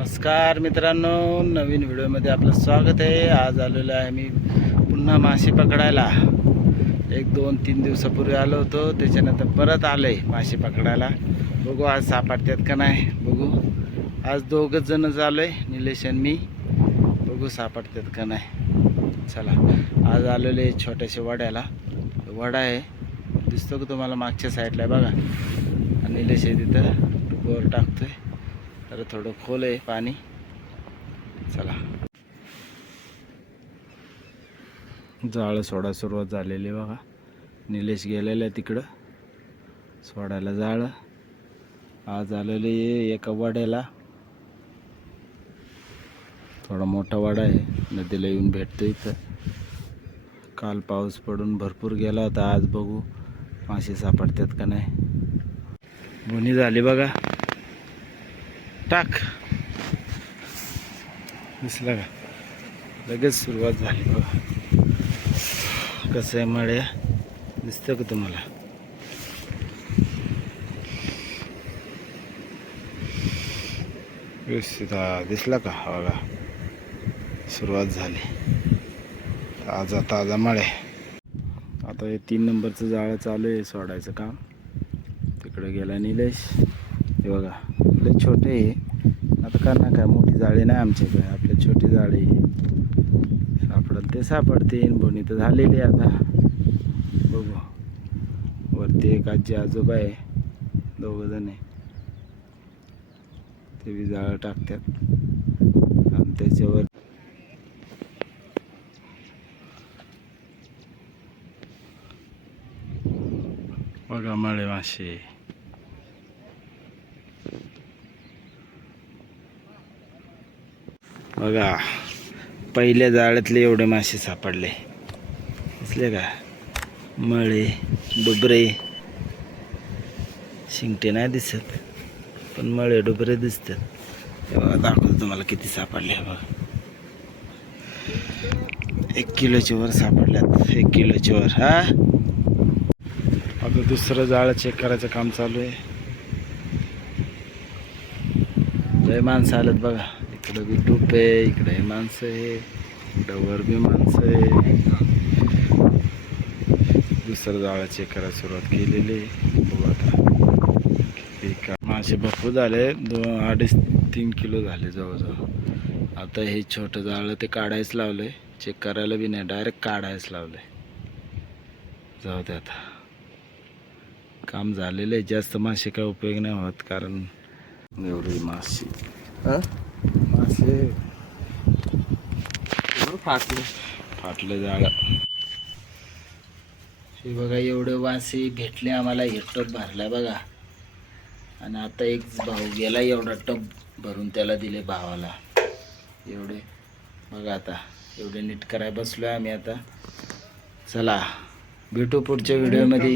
नमस्कार मित्रांनो, नवीन व्हिडिओमध्ये आपलं स्वागत आहे। आज आलेलो आहे मी पुन्हा मासे पकडायला। 1-2-3 दिवसापूर्वी आलो होतो, त्याच्यानंतर परत आलोय मासे पकडायला। बघू आज सापडतात का नाही बघू। आज दोघंच जण आलोय, निलेश आणि मी। बघू सापडतात का नाही। चला, आज आलेले छोट्याशा वड्याला। वडा आहे, दिसतो का तुम्हाला मागच्या साईडला बघा। निलेश आहे तिथं बोर टाकतोय, तर थोडं खोल आहे पाणी। चला, जाळं सोडा सुरुवात झालेली बघा। निलेश गेलेलं आहे तिकडं सोडायला जाळं। आज आलेले एका वाड्याला, थोडा मोठा वाडा आहे, नदीला येऊन भेटतो इथं। काल पाऊस पडून भरपूर गेला होता, आज बघू मासे सापडतात का नाही। बोनी झाली बघा, टाक दिसला का, लगेच सुरुवात झाली बघा। कसं आहे मळ्या, दिसतं का तुम्हाला। व्यवस्थित दिसला का बघा, सुरुवात झाली। ताजा ताजा मळे। आता हे 3 नंबरचं जाळं चालू आहे सोडायचं काम। तिकडे गेला निलेश, हे बघा लय छोटे आहे। आता करणार काय, मोठी जाळी नाही आमच्याकडे, आपली छोटी जाळी सापडल ते सापडते। बोनी तर झालेली आता बघू। वरती एक आजी आजोबा आहे, दोघं जण आहे, ते बी जाळं टाकतात आणि त्याच्यावर बघा मळे मासे। बघा पहिल्या जाळ्यातले एवढे मासे सापडले, दिसले का। मळे डुबरे, शिंगटे नाही दिसत, पण मळे डुबरे दिसतात। बघा दाखवतो तुम्हाला किती सापडले बघा। 1 किलोच्या वर सापडल्यात, 1 किलोच्या वर। हा, आता दुसरं जाळं चेक करायचं काम चालू आहे। लय माणसं आलेत बघा, इकडं बी टूप आहे, इकडे माणसं आहे, इकडं वर बी माणसं आहे। दुसरं जाळं चेक करायला सुरुवात केलेली आहे। बघू आता मासे भरपूर झाले, 2-2.5-3 किलो झाले जवळजवळ। आता हे छोटं जाळं ते काढायच लावलंय, चेक करायला बी नाही, डायरेक्ट काढायच लावलंय। जाऊ दे, आता काम झालेलं आहे। जास्त मासे काय उपयोग नाही होत, कारण एवढे मासे फाटलं जाळं। हे बघा एवढे मासे भेटले आम्हाला, हे टब भरला बघा। आणि आता एक भाऊ गेला, एवढा टब भरून त्याला दिले भावाला एवढे बघा। आता एवढे नीट करायला बसलोय आम्ही आता। चला भेटू पुढच्या व्हिडिओमध्ये।